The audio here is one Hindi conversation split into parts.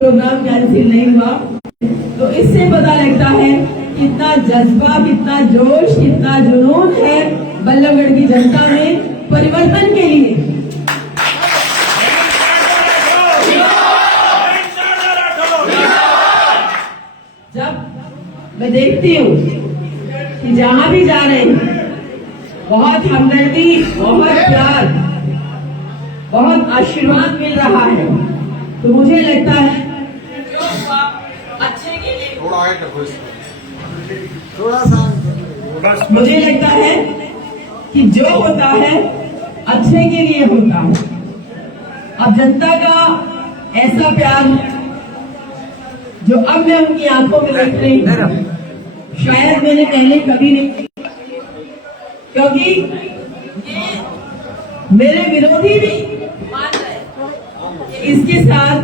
प्रोग्राम कैंसिल नहीं हुआ, तो इससे पता लगता है कितना जज्बा, कितना जोश, कितना जुनून है बल्लभगढ़ की जनता में परिवर्तन के लिए। जब मैं देखती हूँ कि जहां भी जा रहे हैं बहुत हमदर्दी, बहुत प्यार, बहुत आशीर्वाद मिल रहा है, तो मुझे लगता है अच्छे के लिए थोड़ा सा मुझे लगता है कि जो होता है अच्छे के लिए होता है। अब जनता का ऐसा प्यार जो अब मैं उनकी आंखों में देख रही हूँ, शायद मैंने पहले कभी नहीं देखा, क्योंकि मेरे विरोधी भी मान रहे इसके साथ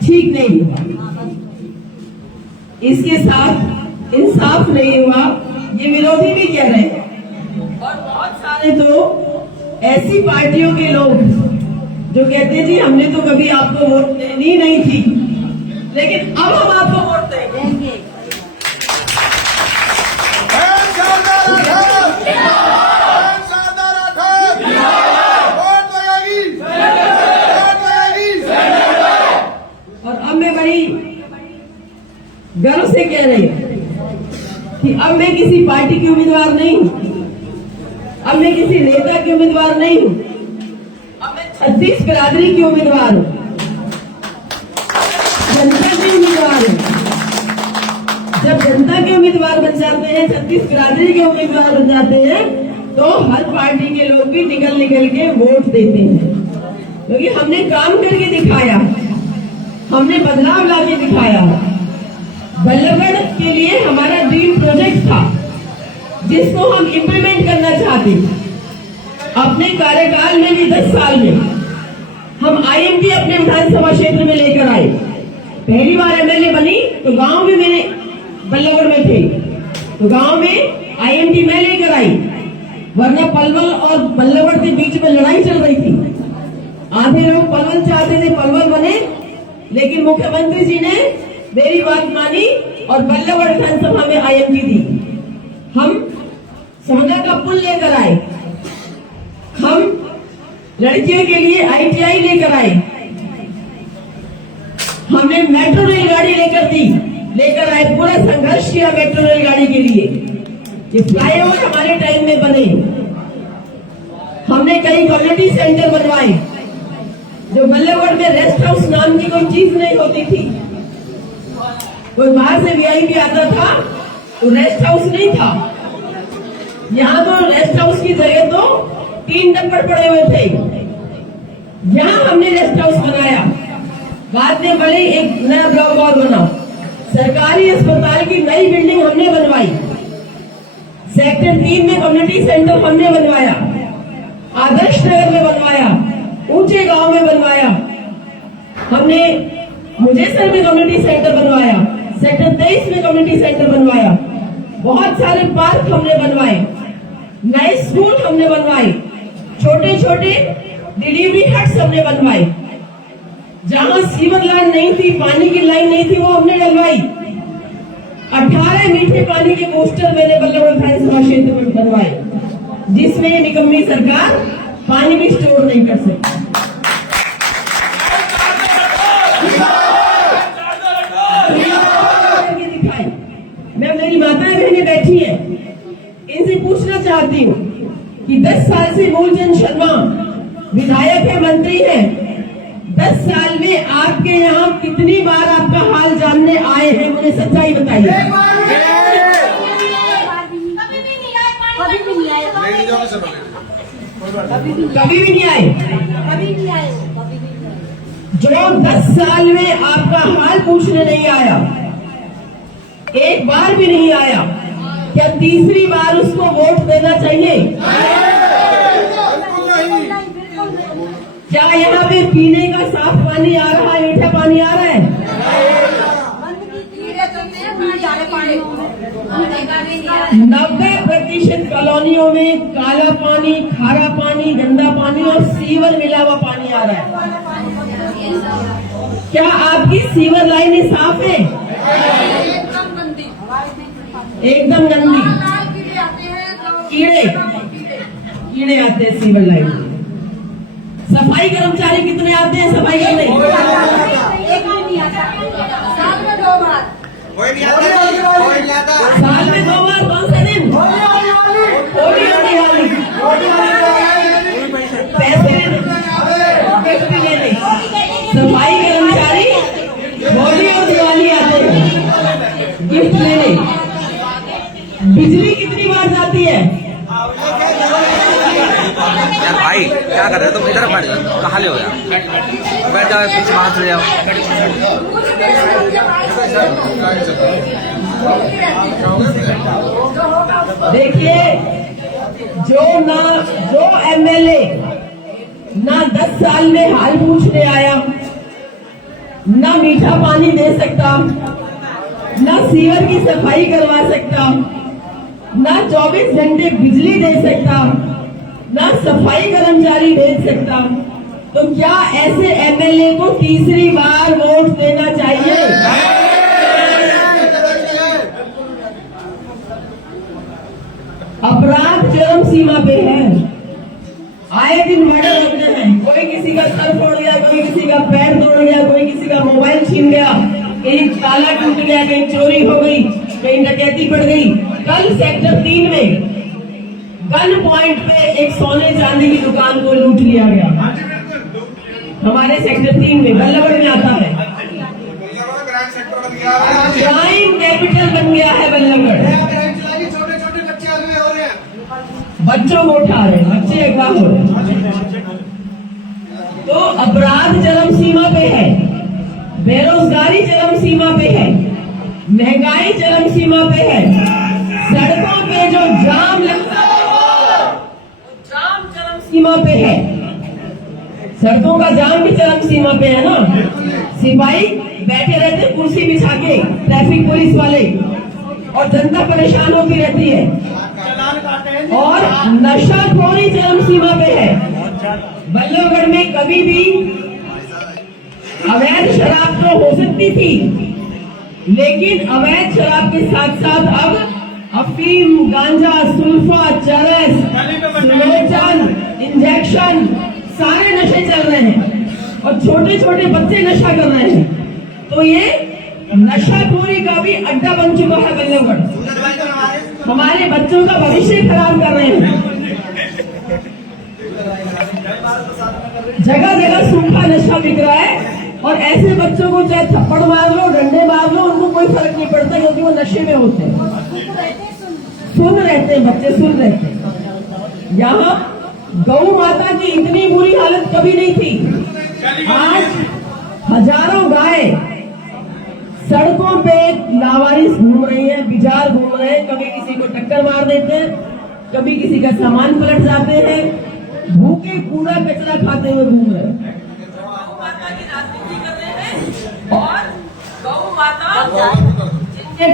ठीक नहीं हुआ, इसके साथ इंसाफ नहीं हुआ, ये विरोधी भी कह रहे हैं। और बहुत सारे तो ऐसी पार्टियों के लोग जो कहते जी हमने तो कभी आपको वोट देनी नहीं थी, लेकिन अब हम आपको वोट देंगे। और अब मैं बड़ी गर्व से कह रही हूं कि अब मैं किसी पार्टी की उम्मीदवार नहीं हूं, अब मैं किसी नेता की उम्मीदवार नहीं हूं, अब मैं 36 बिरादरी की उम्मीदवार हूं, जनता की उम्मीदवार हूं। जब जनता के उम्मीदवार बन जाते हैं, 36 बिरादरी के उम्मीदवार बन जाते हैं, तो हर पार्टी के लोग भी निकल के वोट देते हैं, क्योंकि हमने काम करके दिखाया, हमने बदलाव लाके दिखाया। बल्लभगढ़ के लिए हमारा ड्रीम प्रोजेक्ट था जिसको हम इम्प्लीमेंट करना चाहते। अपने कार्यकाल में भी 10 साल में हम आईएमटी अपने विधानसभा क्षेत्र में लेकर आए। पहली बार एमएलए बनी तो गांव में मैंने बल्लभगढ़ में थे, तो गांव में आईएमटी मैं लेकर आई, वरना पलवल और बल्लभगढ़ के बीच में लड़ाई चल रही थी। आधे लोग पलवल चाहते थे, पलवल बने, लेकिन मुख्यमंत्री जी ने मेरी बात मानी और बल्लभगढ़ विधानसभा में आईएमटी दी। हम सोना का पुल लेकर आए, हम लड़कियों के लिए आईटीआई लेकर आए, हमने मेट्रो रेलगाड़ी लेकर आए, पूरा संघर्ष किया मेट्रो रेलगाड़ी के लिए। ये फ्लाईओवर हमारे टाइम में बने, हमने कई कम्युनिटी सेंटर बनवाए। जो बल्लभगढ़ में रेस्ट हाउस नाम की कोई चीज नहीं होती थी, कोई बाहर से वीआईपी आता था तो रेस्ट हाउस नहीं था। यहाँ तो रेस्ट हाउस की जगह तो 3 डब्बड़ पड़े हुए थे, यहाँ हमने रेस्ट हाउस बनाया। बाद में बड़े एक नया ब्लॉक और बना, सरकारी अस्पताल की नई बिल्डिंग हमने बनवाई, सेक्टर 3 में कम्युनिटी सेंटर हमने बनवाया, आदर्श नगर में बनवाया, ऊंचे गांव में बनवाया, हमने मुजेसर में कम्युनिटी सेंटर बनवाया, सेक्टर 23 में कम्युनिटी सेंटर बनवाया, बहुत सारे पार्क हमने बनवाए, नए स्कूल हमने बनवाए, छोटे छोटे डिलीवरी हट्स हमने बनवाए, जहां सीवर लाइन नहीं थी, पानी की लाइन नहीं थी, वो हमने डलवाई। 18 मीठे पानी के पोस्टर मैंने बल्लभगढ़ विधानसभा क्षेत्र में बनवाए, जिसमें ये निकम्मी सरकार पानी भी स्टोर नहीं कर सकती। मैं, मेरी माताएं बहनें बैठी हैं, इनसे पूछना चाहती हूँ कि 10 साल से मूलचंद शर्मा विधायक है, मंत्री हैं, 10 साल में आपके यहाँ कितनी बार आपका हाल जानने आए हैं? मुझे सच्चाई बताइए। कभी भी नहीं आए। जो 10 साल में आपका हाल पूछने नहीं आया, एक बार भी नहीं आया, क्या तीसरी बार उसको वोट देना चाहिए? क्या यहाँ पे पीने का साफ पानी आ रहा है, मीठा पानी आ रहा है? 90% कॉलोनियों में काला पानी, खारा पानी, गंदा पानी और सीवर मिला हुआ पानी आ रहा है। क्या आपकी सीवर लाइनें साफ है? एकदम गंदी, एकदम गंदी। लाल कीड़े आते हैं तो कीड़े आते हैं सीवर लाइन में। सफाई कर्मचारी कितने आते हैं सफाई करने? एक भी नहीं आता, साल में 2 बार। कोई नहीं आता। साल में 2 बार, कौन से दिन? होली और दिवाली। पैसे लेने, गिफ्ट लेने। सफाई कर्मचारी होली और दिवाली आते हैं गिफ्ट लेने। बिजली कितनी बार जाती है? यार भाई क्या कर रहे हो तुम? इधर बैठ जाओ, कहाँ ले हो यार? बैठ जाओ, पीछे वहां चले जाओ। कुछ देर से मुझे देखिए, जो एमएलए ना 10 साल में हाल पूछने आया, ना मीठा पानी दे सकता, ना सीवर की सफाई करवा सकता, ना 24 घंटे बिजली दे सकता, ना सफाई कर्मचारी भेज सकता, तो क्या ऐसे एमएलए को तीसरी बार वोट देना चाहिए? अपराध चरम सीमा पे है। आए दिन मर्डर होते हैं। कोई किसी का सर फोड़ गया, कोई किसी का पैर तोड़ गया, कोई किसी का मोबाइल छीन गया, कहीं ताला टूट गया, कहीं चोरी हो गई, कहीं डकैती पड़ गई। कल सेक्टर 3 में गन पॉइंट पे एक सोने चांदी की दुकान को लूट लिया गया। हमारे सेक्टर 3 में बल्लभगढ़ में आता है। क्राइम कैपिटल बन गया है बल्लभगढ़। छोटे बच्चे आदमी हो रहे हैं, बच्चों को उठा रहे हैं, बच्चे अगवा हो रहे हैं। तो अपराध चरम सीमा पे है, बेरोजगारी चरम सीमा पे है, महंगाई चरम सीमा पे है, सड़कों पे जो जाम लगता है जाम चरम सीमा पे है। सड़कों का जाम भी चरम सीमा पे है ना। सिपाही बैठे रहते कुर्सी बिछा के, ट्रैफिक पुलिस वाले, और जनता परेशान होती रहती है। और नशाखोरी चरम सीमा पे है। बल्लभगढ़ में कभी भी अवैध शराब तो हो सकती थी, लेकिन अवैध शराब के साथ साथ अब अफीम, गांजा, सुल्फा, चरस, सुलोचन, इंजेक्शन, सारे नशे चल रहे हैं और छोटे छोटे बच्चे नशा कर रहे हैं। तो ये नशाखोरी का भी अड्डा बन चुका है बल्लभगढ़। हमारे बच्चों का भविष्य खराब कर रहे हैं। जगह जगह सूखा नशा बिक रहा है और ऐसे बच्चों को चाहे थप्पड़ मार लो, डंडे मार लो, उनको कोई फर्क नहीं पड़ता क्योंकि वो नशे में होते हैं। सुन रहते हैं बच्चे, सुन रहते हैं। यहाँ गौ माता की इतनी बुरी हालत कभी नहीं थी। आज हजारों गाय सड़कों पे लावारिस घूम रही है, बिजार घूम रहे हैं। कभी किसी को टक्कर मार देते हैं, कभी किसी का सामान पलट जाते हैं, भूखे कूड़ा कचरा खाते हुए घूम रहे हैं। गौ माता की राजनीति कर रहे हैं और गौ माता जिनके